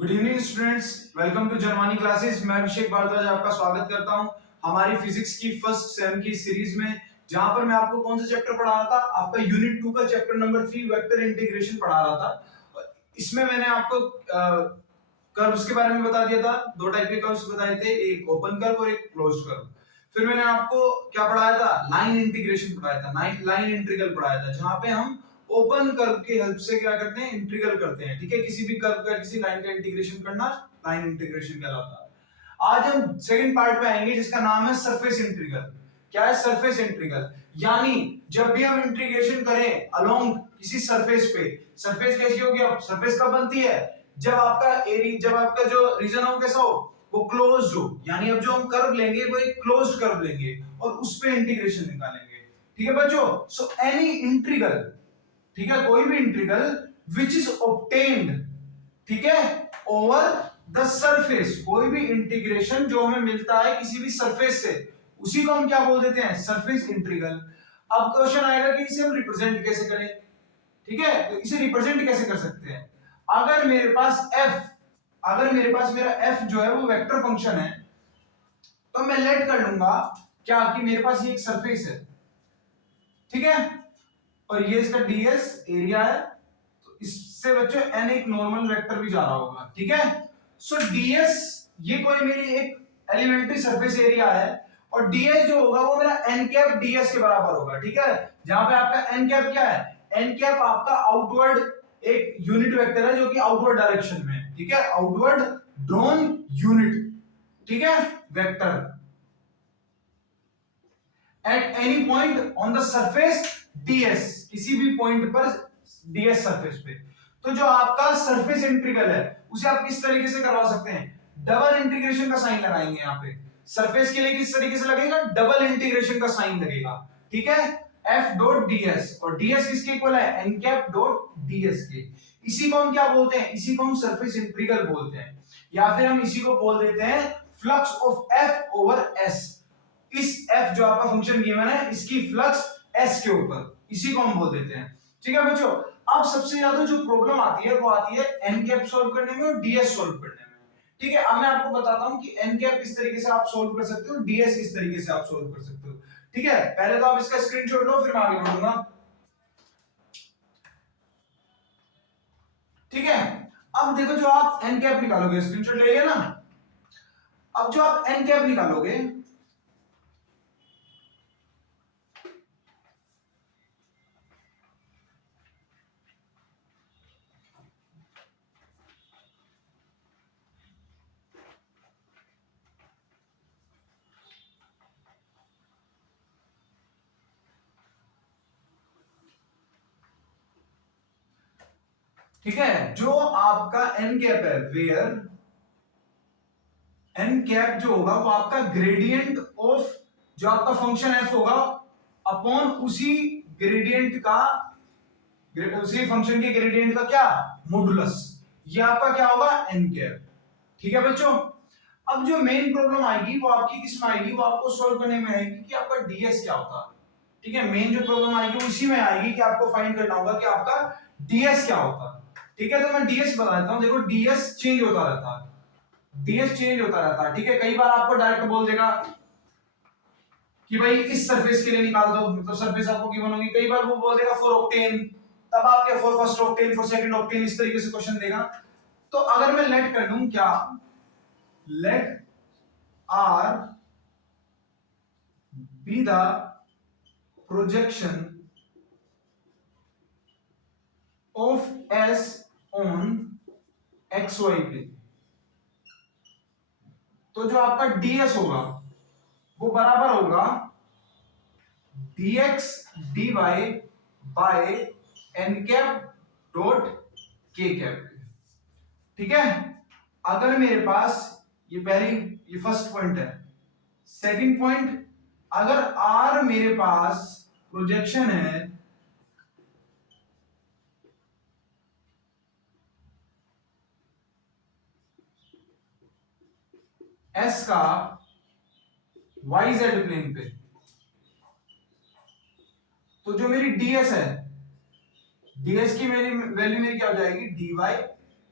Good evening students, welcome to Germany classes. मैं अभिषेक भारद्वाज आपका स्वागत करता हूं हमारी फिजिक्स की फर्स्ट सेम की सीरीज में, जहां पर मैं आपको कौन सा चैप्टर पढ़ा रहा था। आपका यूनिट 2 का चैप्टर नंबर 3 वेक्टर इंटीग्रेशन पढ़ा रहा था। इसमें मैंने आपको कर्व्स के बारे में बता दिया था। दो टाइप के कर्व्स बताए थे, एक ओपन कर्व और एक क्लोज्ड कर्व। फिर मैंने आपको क्या पढ़ाया था, लाइन इंटीग्रेशन पढ़ाया था, लाइन इंटीग्रल पढ़ाया था, जहां पे हम ओपन कर्व की हेल्प से क्या करते हैं, इंटीग्रल करते हैं। ठीक है, किसी भी कर्व का किसी लाइन का इंटीग्रेशन करना लाइन इंटीग्रेशन कहलाता है। आज हम सेकंड पार्ट पे आएंगे जिसका नाम है सरफेस इंटीग्रल। क्या है सरफेस इंटीग्रल? यानी जब भी हम इंटीग्रेशन करें अलोंग किसी सरफेस पे, सरफेस कैसी होगी? अब सरफेस कब बनती है? जब आपका जो रीजन हो कैसा हो, वो क्लोज्ड हो। यानी अब जो हम कर्व लेंगे वो एक क्लोज्ड कर्व लेंगे और उस पे इंटीग्रेशन निकालेंगे। ठीक है बच्चों, सो एनी इंटीग्रल, ठीक है, कोई भी इंटीग्रल विच इज ऑब्टेन्ड, ठीक है, ओवर द सरफेस, कोई भी इंटीग्रेशन जो हमें मिलता है किसी भी सरफेस से, उसी को हम क्या बोल देते हैं, सरफेस इंटीग्रल। अब क्वेश्चन आएगा कि इसे हम रिप्रेजेंट कैसे करें। ठीक है, तो इसे रिप्रेजेंट कैसे कर सकते हैं? अगर मेरे पास मेरा f जो है वो वेक्टर फंक्शन है, तो मैं लेट कर लूंगा क्या कि मेरे पास ये एक सरफेस है, ठीक है, और ये इसका ds एरिया है, तो इससे बच्चों n एक नॉर्मल वेक्टर भी जा रहा होगा। ठीक है, सो ds ये कोई मेरी एक एलिमेंट्री सरफेस एरिया है, और ds जो होगा वो मेरा n कैप ds के बराबर होगा। ठीक है, जहां पे आपका n कैप क्या है, n कैप आपका आउटवर्ड एक यूनिट वेक्टर है जो कि आउटवर्ड डायरेक्शन में है। ठीक है, आउटवर्ड ड्रॉन यूनिट, ठीक है, vector at any point on the surface ds, किसी भी पॉइंट पर ds सरफेस पे। तो जो आपका सरफेस इंटीग्रल है उसे आप किस तरीके से करवा सकते हैं, डबल इंटीग्रेशन का साइन लगाएंगे। यहाँ पे सरफेस के लिए किस तरीके से लगेगा, डबल इंटीग्रेशन का साइन लगेगा। ठीक है, f डॉट ds, और ds किसके इक्वल है, n कैप डॉट ds के। इसी को हम क्या बोलते हैं, इसी को हम सरफेस इंटीग्रल बोलते हैं, या फिर हम इसी को बोल देते हैं flux of f over s। इस f जो आपका फंक्शन गिवन है इसकी फ्लक्स s के ऊपर, इसी को हम बोल देते हैं। ठीक है बच्चों, अब सबसे ज्यादा जो प्रॉब्लम आती है वो आती है n कैप सॉल्व करने में और ds सॉल्व करने में। ठीक है, अब मैं आपको बताता हूं कि n कैप किस तरीके से आप सॉल्व कर सकते हो, ds किस तरीके से आप सॉल्व कर सकते हो। ठीक है, पहले तो आप इसका स्क्रीनशॉट लो, फिर मैं आगे बढ़ूंगा। ठीक है, अब देखो जो आप n कैप निकालोगे, स्क्रीनशॉट ले लिया ना। अब जो आप n कैप निकालोगे, ठीक है, जो आपका n कैप है, वेयर n कैप जो होगा वो आपका ग्रेडियंट ऑफ जो आपका फंक्शन f होगा अपॉन उसी ग्रेडियंट का, उसी फंक्शन के ग्रेडियंट का क्या, मॉडुलस। ये आपका क्या होगा, n कैप। ठीक है बच्चों, अब जो मेन प्रॉब्लम आएगी वो आपकी किस में आएगी, वो आपको सॉल्व करने में आएगी कि आपका ds क्या होता है। ठीक है, मेन जो प्रॉब्लम आएगी वो इसी में आएगी कि आपको फाइंड करना होगा कि आपका ds क्या होता है। ठीक है, तो मैं ds बता देता हूं। देखो ds चेंज होता रहता है, ds चेंज होता रहता है। ठीक है, कई बार आपको डायरेक्ट बोल देगा कि भाई इस सरफेस के लिए निकाल दो, मतलब सरफेस आपको गिवन होगी। कई बार वो बोल देगा फॉर ऑक्टेन, तब आपके for first octane, for second octane, इस तरीके से क्वेश्चन देगा। तो अगर मैं लेट कर दूं क्या, late r be the projection of s on xy plane, तो जो आपका ds होगा वो बराबर होगा dx dy by n cap dot k cap. ठीक है, अगर मेरे पास ये फर्स्ट पॉइंट है। सेकंड पॉइंट, अगर r मेरे पास प्रोजेक्शन है s का yz प्लेन पे, तो जो मेरी ds है, ds की वैल्यू मेरी क्या हो जाएगी, dy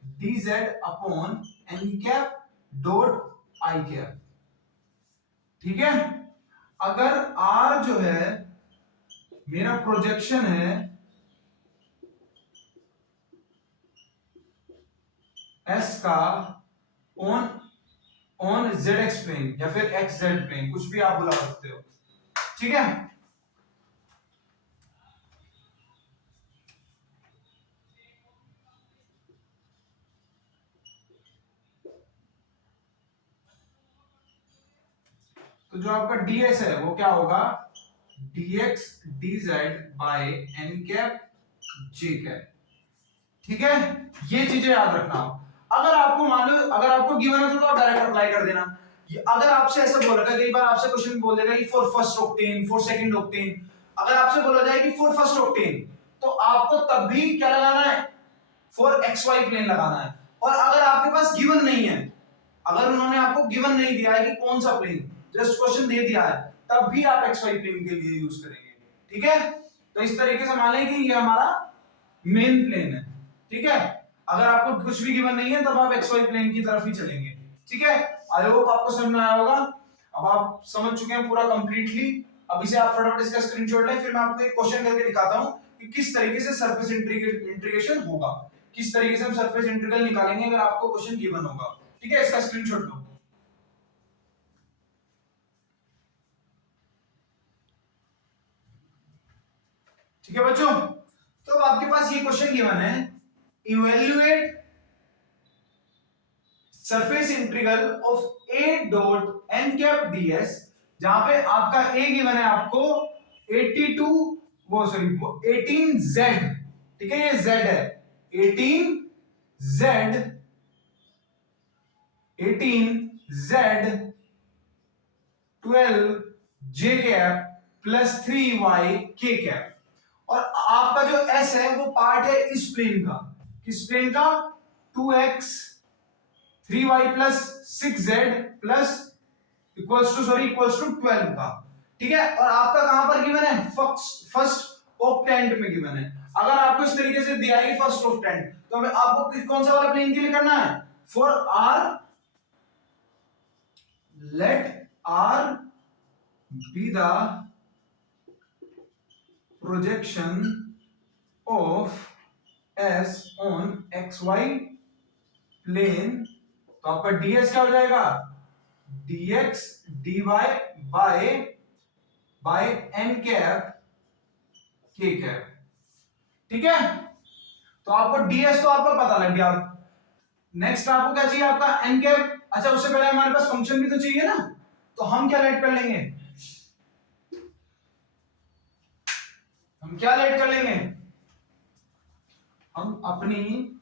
dz upon n cap dot i cap. ठीक है, अगर r जो है मेरा प्रोजेक्शन है s का ऑन zx प्लेन या फिर xz प्लेन, कुछ भी आप बुला सकते हो। ठीक है, तो जो आपका ds है वो क्या होगा, dx dz by n cap j cap. ठीक है, ये चीजें याद रखना। अगर आपको मान लो, अगर आपको गिवन है तो आप डायरेक्ट अप्लाई कर देना। अगर आपसे ऐसा बोला था, कई बार आपसे क्वेश्चन बोल देगा कि for first octane, for second octane, अगर आपसे बोला जाए कि फॉर फर्स्ट ऑक्टेन, तो आपको तब भी क्या लगाना है, फॉर एक्स वाई प्लेन लगाना है। और अगर आपके पास गिवन नहीं है, अगर उन्होंने आपको गिवन नहीं दिया है कि कौन सा प्लेन, जस्ट क्वेश्चन दे दिया है, तब भी आप एक्स वाई प्लेन के लिए यूज करेंगे। ठीक है, तो इस तरीके से मान लें कि ये हमारा मेन प्लेन है। ठीक है, अगर आपको कुछ भी गिवन नहीं है तब आप एक्स वाई प्लेन की तरफ ही चलेंगे। ठीक है, आई होप आपको समझ में आया होगा। अब आप समझ चुके हैं पूरा कंप्लीटली। अब इसे आप फटाफट इसका स्क्रीनशॉट लें, फिर मैं आपको एक क्वेश्चन करके दिखाता हूं कि किस तरीके से सरफेस इंटीग्रेशन होगा, किस तरीके से हम सरफेस इंटीग्रल निकालेंगे अगर आपको क्वेश्चन गिवन होगा। ठीक है, इसका स्क्रीनशॉट लो। ठीक है बच्चों, तो अब आपके पास ये क्वेश्चन गिवन है, evaluate surface integral of a dot n cap ds, जहां पे आपका a गिवन है आपको 82, वो सॉरी 18z। ठीक है, ये z है 18z 12j cap plus 3y k cap. और आपका जो s है वो पार्ट है इस प्लेन का, किस प्लेन का, 2x 3y plus 6z plus equals to 12 का। ठीक है, और आपका कहां पर गिवन है, फर्स्ट ऑक्टेंट में गिवन है। अगर आपको इस तरीके से दिया है फर्स्ट ऑक्टेंट, तो हमें आपको कौन सा वाला प्लेन के लिए करना है, for r let r be the projection of s on xy plane, तो आपका ds क्या हो जाएगा, dx dy by n cap k cap. ठीक है, तो आपको ds तो आपको पता लग गया। नेक्स्ट आपको क्या चाहिए, आपका n कैप। अच्छा, उससे पहले हमारे पास फंक्शन भी तो चाहिए ना, तो हम क्या लेट कर लेंगे, हम क्या लेट कर लेंगे, हम अपनी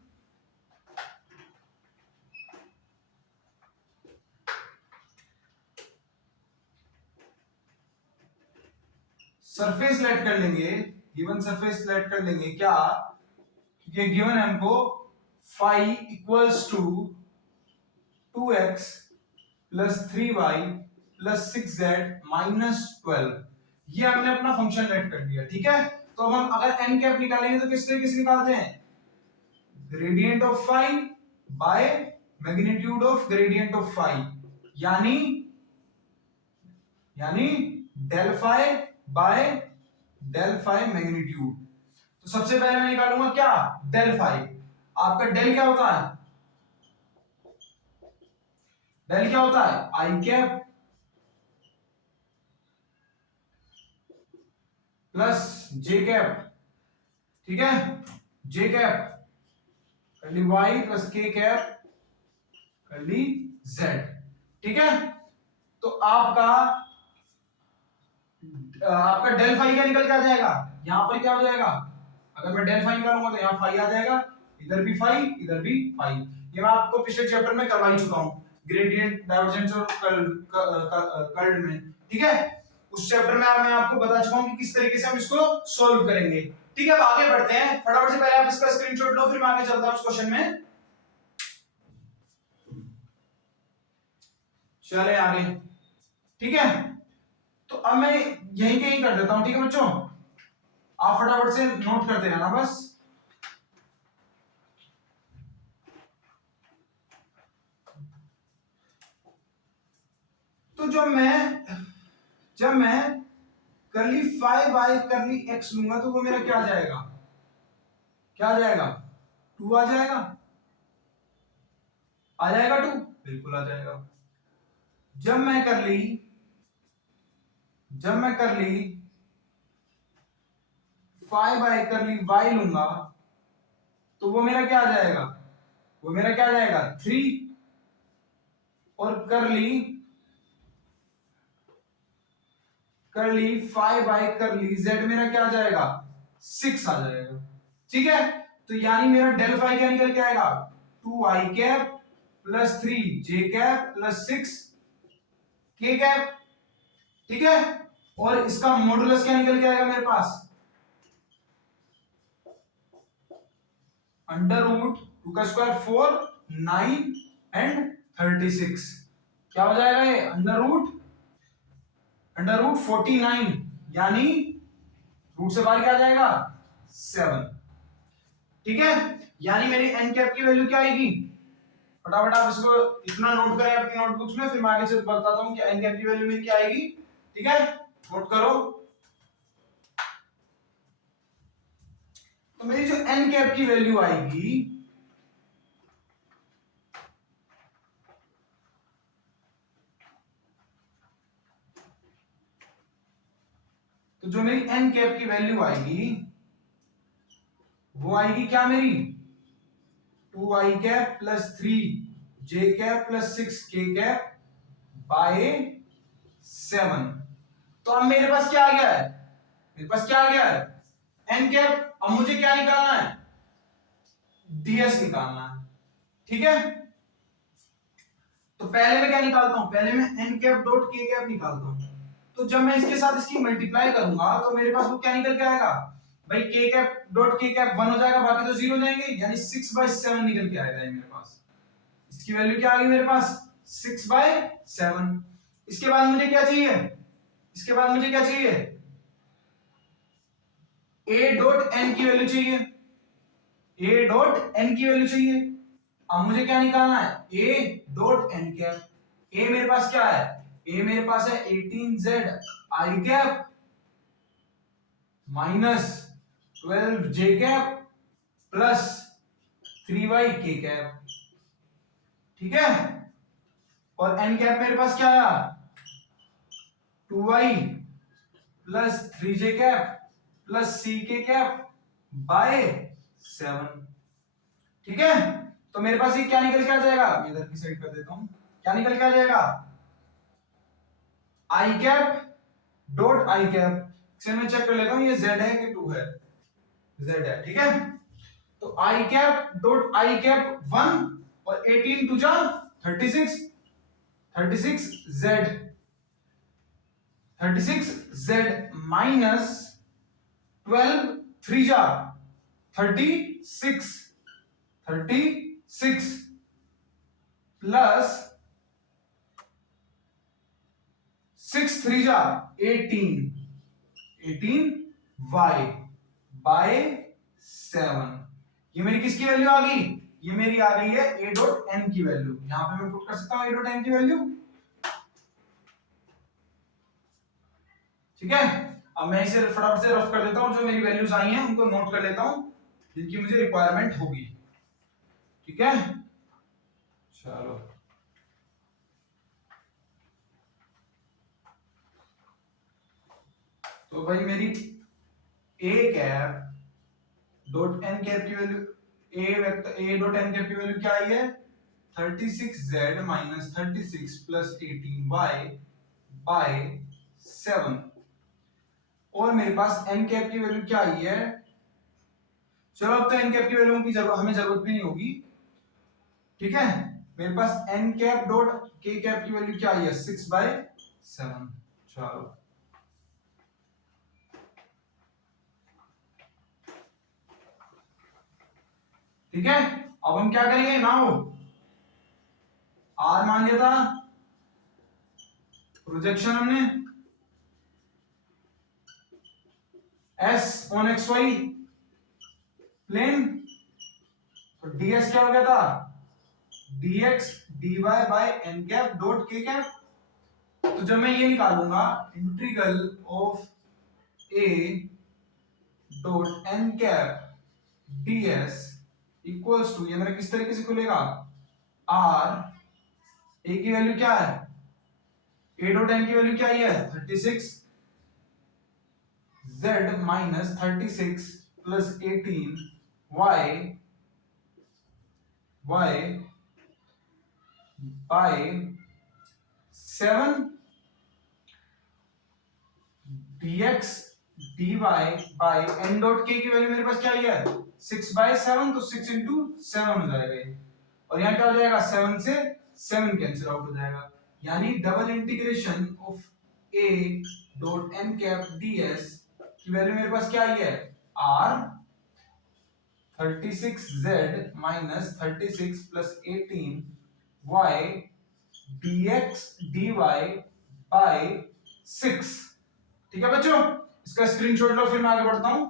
सरफेस लेट कर लेंगे, गिवन सरफेस लेट कर लेंगे। क्या, क्योंकि गिवन है हमको phi equals to 2x plus 3y plus 6z minus 12, ये हमने अपना फंक्शन लेट कर दिया। ठीक है, तो अब हम अगर n कैप निकालेंगे तो किस तरीके से निकालते हैं, gradient of phi by magnitude of gradient of phi, यानी del phi by del phi magnitude. तो सबसे पहले मैं निकालूंगा क्या, डेल फाई। आपका डेल क्या होता है, डेल क्या होता है, आई कैप प्लस जे कैप। ठीक है, जे कैप कर ली वाई प्लस के कैप कर ली जेड। ठीक है, तो आपका डेल फाई क्या निकल के आ जाएगा, यहां पर क्या हो जाएगा, अगर मैं डेल फाई निकालूंगा तो यहां फाई आ जाएगा, इधर भी फाई इधर भी फाई। ये मैं आपको पिछले चैप्टर में करवा ही चुका हूं, ग्रेडियंट डाइवर्जेंस और कर्ल में। ठीक है, उस चैप्टर में मैं आपको बता चुका हूं कि किस तरीके से हम इसको सॉल्व करेंगे। ठीक है, अब आगे बढ़ते हैं फटाफट से, पहले आप इसका स्क्रीनशॉट लो, फिर मैं आगे चलता हूं इस क्वेश्चन में। चले आगे। ठीक है, तो अब मैं यहीं के ही कर देता हूं। ठीक है बच्चों, आप फटाफट से नोट करते रहना बस। तो जब मैं करली 5 बाय करली x लूंगा तो वो मेरा क्या आ जाएगा, क्या आ जाएगा, 2 आ जाएगा, आ जाएगा 2, बिल्कुल आ जाएगा। जब मैं करली 5 बाय करली y लूंगा तो वो मेरा क्या आ जाएगा, वो मेरा क्या आ जाएगा 3, और करली 5 बाय करली z मेरा क्या आ जाएगा 6 आ जाएगा। ठीक है, तो यानी मेरा डेल फाई क्या निकल के आएगा 2i cap plus 3j cap plus 6k cap. ठीक है, और इसका मॉडुलस क्या निकल के आएगा मेरे पास, अंडर रूट 2 का स्क्वायर 4, 9 एंड 36। क्या हो जाएगा ये अंडर रूट 49, यानी रूट से बाहर क्या आ जाएगा 7। ठीक है, यानी मेरी एन कैप की वैल्यू क्या आएगी, फटाफट आप इसको इतना नोट करें अपनी नोटबुक्स में, फिर मैं आगे से बताता हूं कि एन कैप की वैल्यू मेरी क्या आएगी। ठीक है, नोट करो। तो मेरी जो एन कैप की वैल्यू आएगी तो जो मेरी एन कैप की वैल्यू आएगी वो आएगी क्या मेरी 2i cap plus 3j cap plus 6k cap by 7। तो अब मेरे पास क्या आ गया है, मेरे पास क्या आ गया है एन कैप। अब मुझे क्या निकालना है, ds निकालना है। ठीक है, तो पहले मैं क्या निकालता हूं, पहले मैं एन कैप डॉट के कैप निकालता हूं। तो जब मैं इसके साथ इसकी मल्टीप्लाई करूंगा तो मेरे पास वो क्या निकल के आएगा भाई, के कैप डॉट के कैप 1 हो जाएगा, बाकी तो 0 हो जाएंगे, यानी 6/7 निकल के आएगा ये मेरे पास। इसकी वैल्यू क्या आ गई मेरे पास 6/7। इसके बाद मुझे क्या चाहिए, इसके बाद मुझे क्या चाहिए, a डॉट n की वैल्यू चाहिए, a डॉट n की वैल्यू चाहिए। अब मुझे क्या निकालना है, a dot n cap. a मेरे पास क्या है, a मेरे पास है 18z i cap minus 12j cap plus 3y k cap. ठीक है, और n कैप मेरे पास क्या आया 2y plus 3j cap plus ck cap by 7। ठीक है, तो मेरे पास ये क्या निकल के आ जाएगा, मैं इधर की साइड कर देता हूं, क्या निकल के आ जाएगा i cap dot i cap. इसे मैं चेक कर लेता हूं ये z है कि 2 है, z है। ठीक है, तो i cap dot i cap 1 और 18 टू जा 36, 36z माइनस 12 3 जा 36 प्लस 6 3 जा 18y बाय 7। ये मेरी किसकी वैल्यू आ गई, ये मेरी आ गई है a डॉट n की वैल्यू। यहां पे मैं पुट कर सकता हूं a डॉट n की वैल्यू। ठीक है, अब मैं इसे फटाफट से रफ कर देता हूं, जो मेरी वैल्यूज आई हैं उनको नोट कर लेता हूं जिनकी मुझे रिक्वायरमेंट होगी। ठीक है, चलो तो भाई मेरी a cap dot n cap की value, a vector a dot n cap की वैल्यू क्या आई है 36z minus 36 plus 18y bye 7। और मेरे पास n कैप की वैल्यू क्या आई है, चलो अब तो n कैप की वैल्यू की हमें जरूरत भी नहीं होगी। ठीक है, मेरे पास n cap dot k cap की वैल्यू क्या आई है 6/7। चलो ठीक है, अब हम क्या करेंगे, नाउ r मान लिया था, प्रोजेक्शन हमने s ऑन xy प्लेन, तो ds क्या हो गया था dx dy by n cap dot k cap. तो जब मैं ये निकालूंगा integral of a dot N cap ds equals to, ये मेरा किस तरीके से खुलेगा, r a की वैल्यू क्या है, a डॉट n की वैल्यू क्या है 36, z minus 36 plus 18 y by 7 dx dy by n dot k की वैल्यू मेरे पास क्या है 6/7, तो 6 इंटू 7 हो जाएगा ये, और यहाँ क्या हो जाएगा 7 से 7 कैंसिल आउट हो जाएगा, यानी double integration of a dot n cap ds की वैल्यू मेरे पास क्या है r 36z minus 36 plus 18y dx dy by 6। ठीक है बच्चों, इसका स्क्रीनशॉट लो, फिर मैं आगे बढ़ता हूं।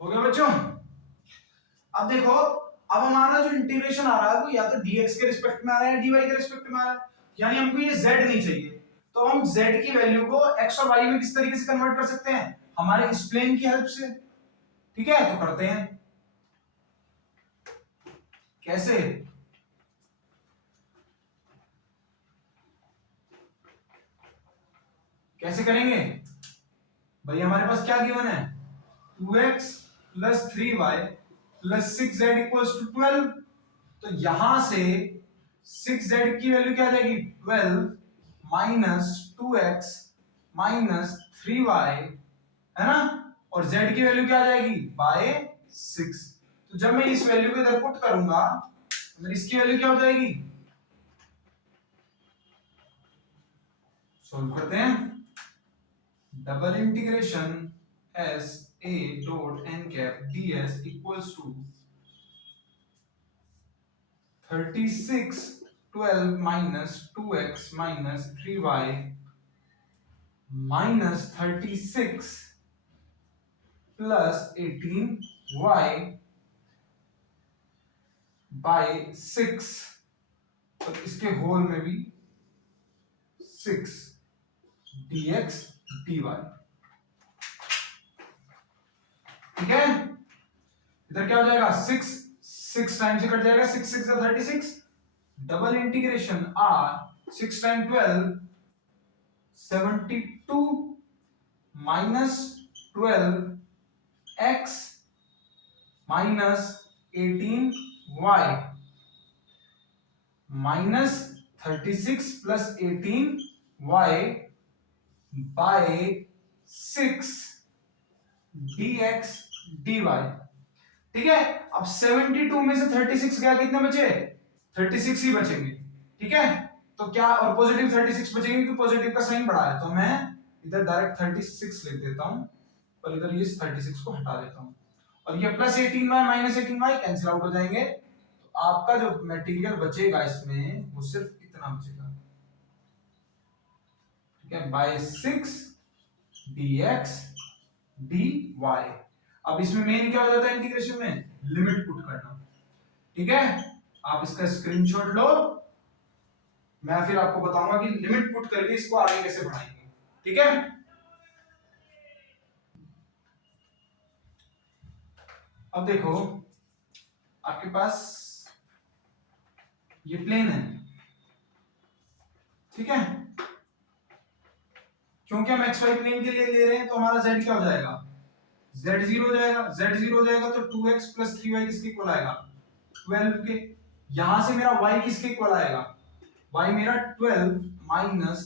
हो गया बच्चों। अब देखो, अब हमारा जो इंटीग्रेशन आ रहा है वो या तो dx के रिस्पेक्ट में आ रहा है या dy के रिस्पेक्ट में आ रहा है, यानी हमको ये z नहीं चाहिए, तो हम z की वैल्यू को x और y में किस तरीके से कन्वर्ट कर सकते हैं, हमारे इस प्लेन की हेल्प से। ठीक है, तो करते हैं, कैसे, कैसे करेंगे भाई, हमारे पास क्या गिवन है 2x plus 3y plus 6z equals to 12, तो यहां से 6z की वैल्यू क्या आ जाएगी 12 माइनस 2x माइनस 3y, है ना, और z की वैल्यू क्या आ जाएगी बाय 6। तो जब मैं इस वैल्यू को इधर पुट करूंगा तो इसकी वैल्यू क्या हो जाएगी, सॉल्व करते हैं, double integration s a dot n cap ds equals to 36 12 minus 2x minus 3y minus 36 plus 18y by 6, तो इसके होल में भी 6 dx dy। ठीक है, इधर क्या हो जाएगा 6 6 टाइम से कट जाएगा, 6 6 36, double integration r 6 time 12 72 minus 12 x minus 18y minus 36 plus 18y by 6 dx dy। ठीक है, अब 72 में से 36 गया, कितने बचे 36 ही बचेंगे। ठीक है, तो क्या, और पॉजिटिव 36 बचेंगे क्योंकि पॉजिटिव का साइन बड़ा है, तो मैं इधर डायरेक्ट 36 लिख देता हूं और इधर ये 36 को हटा देता हूं, और ये plus 18y minus 18y cancel out हो जाएंगे, तो आपका जो मटेरियल बचेगा इसमें वो सिर्फ इतना बचेगा। ठीक है, बाय 6 dx dy। अब इसमें मेन क्या हो जाता है इंटीग्रेशन में, लिमिट पुट करना। ठीक है, आप इसका स्क्रीनशॉट लो, मैं फिर आपको बताऊंगा कि लिमिट पुट करके इसको आगे कैसे बढ़ाएंगे। ठीक है, अब देखो आपके पास ये प्लेन है, ठीक है, क्योंकि हम xy प्लेन के लिए ले रहे हैं तो हमारा z क्या हो जाएगा, z 0 हो जाएगा, z 0 हो जाएगा तो 2x प्लस 3y किसके इक्वल आएगा 12 के, यहां से मेरा y किसके इक्वल आएगा, y मेरा 12 minus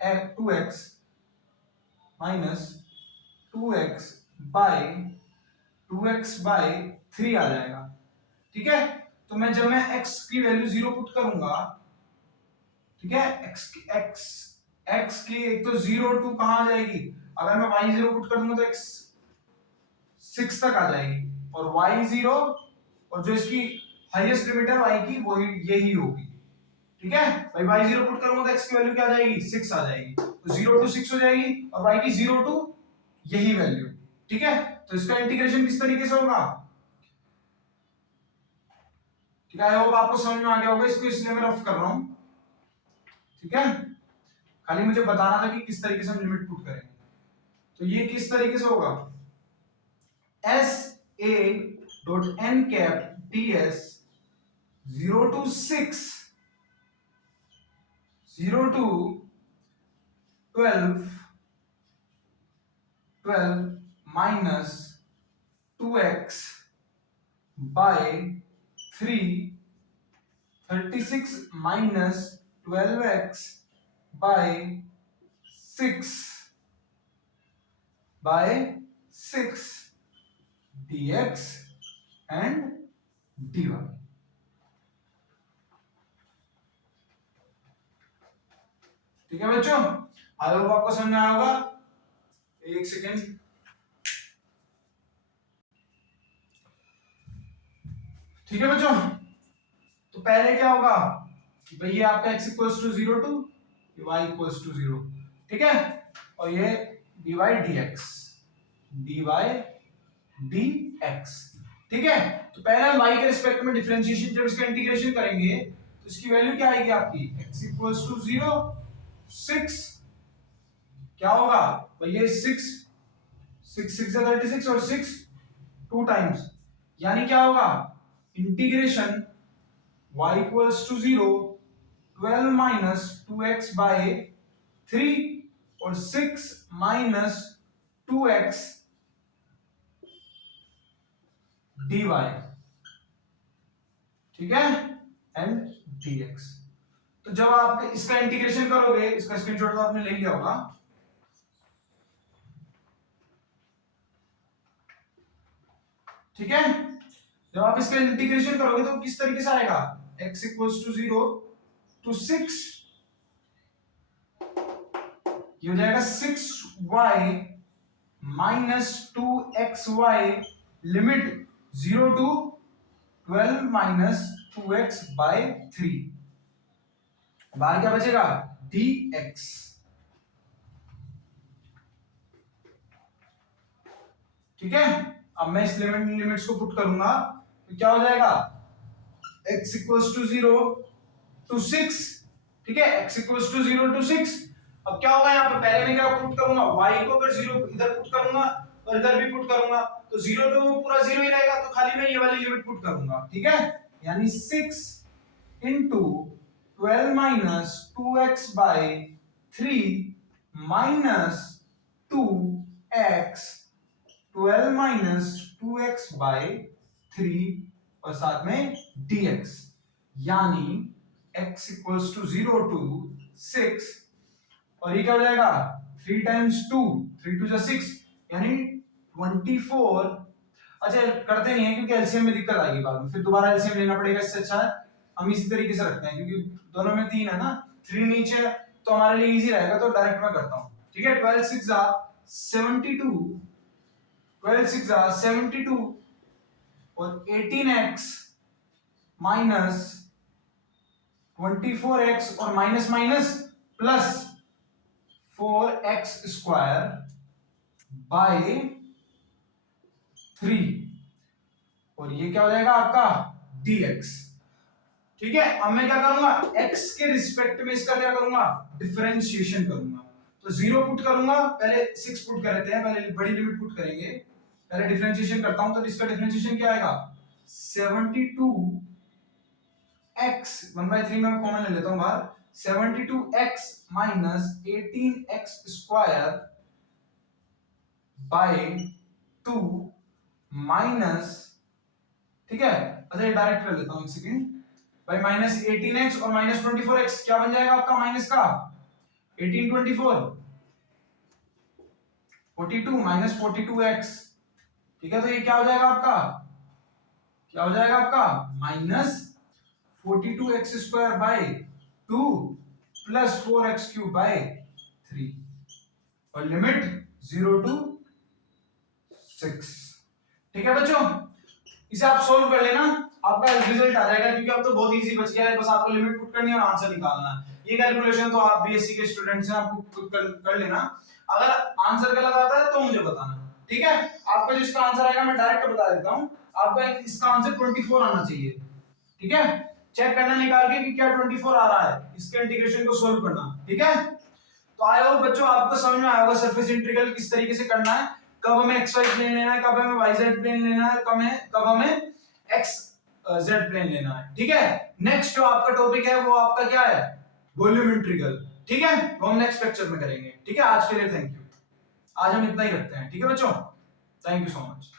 2x minus 2x by 3 आ जाएगा। ठीक है, तो मैं जब मैं x की वैल्यू 0 पुट करूंगा, ठीक है, x की एक तो 0 2 कहां आ जाएगी, अगर मैं y 0 पुट कर दूंगा तो x 6 तक आ जाएगी, और y 0 और जो इसकी हाईएस्ट लिमिट है y की वो यही होगी। ठीक है भाई, y 0 पुट करूंगा तो x की वैल्यू क्या आ जाएगी 6 आ जाएगी, तो 0 to 6 हो जाएगी, और y की 0 to यही वैल्यू। ठीक है, तो इसका इंटीग्रेशन किस तरीके से होगा, ठीक है, आई होप आपको समझ में आ गया होगा, इसको इसलिए मैं रफ कर रहा हूं, ठीक है। खाली मुझे बताना था कि किस तरीके से हम लिमिट पुट करेंगे। तो ये किस तरीके से होगा, S A dot N cap D S 0 to 6 0 to 12 minus 2x by 3 36 minus 12x by 6 dx and dy। ठीक है बच्चों, आई होप आपको समझ में आया होगा। एक सेकेंड, ठीक है बच्चों। तो पहले क्या होगा कि भाई ये आपका x equals to 0 to y equals to 0, ठीक है, और ये dy dx ठीक है। तो पहले हम y के रिस्पेक्ट में डिफरेंशिएशन, जब इसका इंटीग्रेशन करेंगे तो इसकी वैल्यू क्या आएगी आपकी, x इक्वल्स टू 0 6, क्या होगा भाई ये 6 6 36 और 6 2 टाइम्स, यानी क्या होगा integration y equals to 0 12 minus 2x by 3 और 6 माइनस 2x dy, ठीक है, एंड dx। तो जब आप इसका इंटीग्रेशन करोगे, इसका स्क्रीनशॉट तो आपने ले लिया होगा, ठीक है। जब आप इसका इंटीग्रेशन करोगे तो किस तरीके से आएगा, x इक्वल्स टू 0 टू 6, ये हो जाएगा 6y minus 2xy limit 0 to 12 minus 2x by 3, बाहर क्या बचेगा dx, ठीक है। अब मैं इस लिमिट्स को पुट करूंगा तो क्या हो जाएगा, x इक्वल्स टू 0 टू 6, ठीक है, x इक्वल्स टू 0 टू 6। अब क्या होगा यहाँ पर, पहले मैं क्या पुट करूंगा, y को अगर 0 इधर पुट करूंगा और इधर भी पुट करूंगा तो 0 तो पूरा 0 ही रहेगा, तो खाली मैं ये वाली लिमिट पुट करूंगा, ठीक है। यानी 6 into 12 minus 2x by 3 minus 2x 12 minus 2x by 3 और साथ में dx, यानी x equals to 0 to 6, और ये क्या हो जाएगा 3 times 2 3 to 6 यानी 24। अच्छा करते नहीं है क्योंकि एलसीएम में दिक्कत आएगी बाद में, फिर दोबारा एलसीएम लेना पड़ेगा, इससे अच्छा है हम इसी तरीके से रखते हैं क्योंकि दोनों में 3 है ना, 3 नीचे तो हमारे लिए इजी रहेगा, तो डायरेक्ट मैं करता हूं, ठीक है। 12 6 72 12 6 72 और 18x माइनस 24x और minus minus plus 4x square by 3, और ये क्या हो जाएगा आपका dx, ठीक है। अब मैं क्या करूंगा, x के रिस्पेक्ट में इसका क्या करूंगा, डिफरेंशिएशन करूंगा। तो 0 पुट करूंगा, पहले 6 पुट कर लेते हैं, पहले बड़ी लिमिट पुट करेंगे, पहले डिफरेंशिएशन करता हूं। तो इसका डिफरेंशिएशन क्या आएगा, 72x 1/3 में कॉमन ले लेता हूं बाहर, 72x minus 18x square by 2 minus, ठीक है। अच्छा ये डायरेक्ट कर लेता हूं, एक सेकंड, भाई माइनस 18x और माइनस 24x क्या बन जाएगा आपका, माइनस का 18 24 42 माइनस 42x, ठीक है। तो ये क्या हो जाएगा आपका, क्या हो जाएगा आपका minus 42x square by 2 plus 4x cube by 3, और लिमिट 0 टू 6, ठीक है बच्चों। इसे आप सोल्व कर लेना, आपका रिजल्ट आ जाएगा, क्योंकि अब तो बहुत इजी बच गया है, बस आपको लिमिट पुट करनी है और आंसर निकालना है। ये कैलकुलेशन तो आप बीएससी के स्टूडेंट्स हैं, आपको खुद कर लेना। अगर आंसर गलत आता है तो मुझे बताना, ठीक है। आपका जो इसका आंसर आएगा मैं डायरेक्ट बता देता हूं, आपका इसका आंसर 24 आना चाहिए, ठीक है, चेक करना निकाल के कि क्या 24 आ रहा है, इसके इंटीग्रेशन को सोल्व करना, ठीक है। तो आई होप बच्चों आपको समझ में आया होगा सरफेस इंटीग्रल किस तरीके से करना है, कब हमें एक्स वाई प्लेन लेना है, कब हमें वाई जेड प्लेन लेना है, कब हमें एक्स जेड प्लेन लेना है, ठीक है। नेक्स्ट जो आपका टॉपिक है वो आपका क्या है, वॉल्यूम इंटीग्रल, ठीक है, वो हम नेक्स्ट लेक्चर में करेंगे, ठीक है। आज के लिए थैंक यू, आज हम इतना ही रखते हैं, ठीक है बच्चों, थैंक यू सो मच।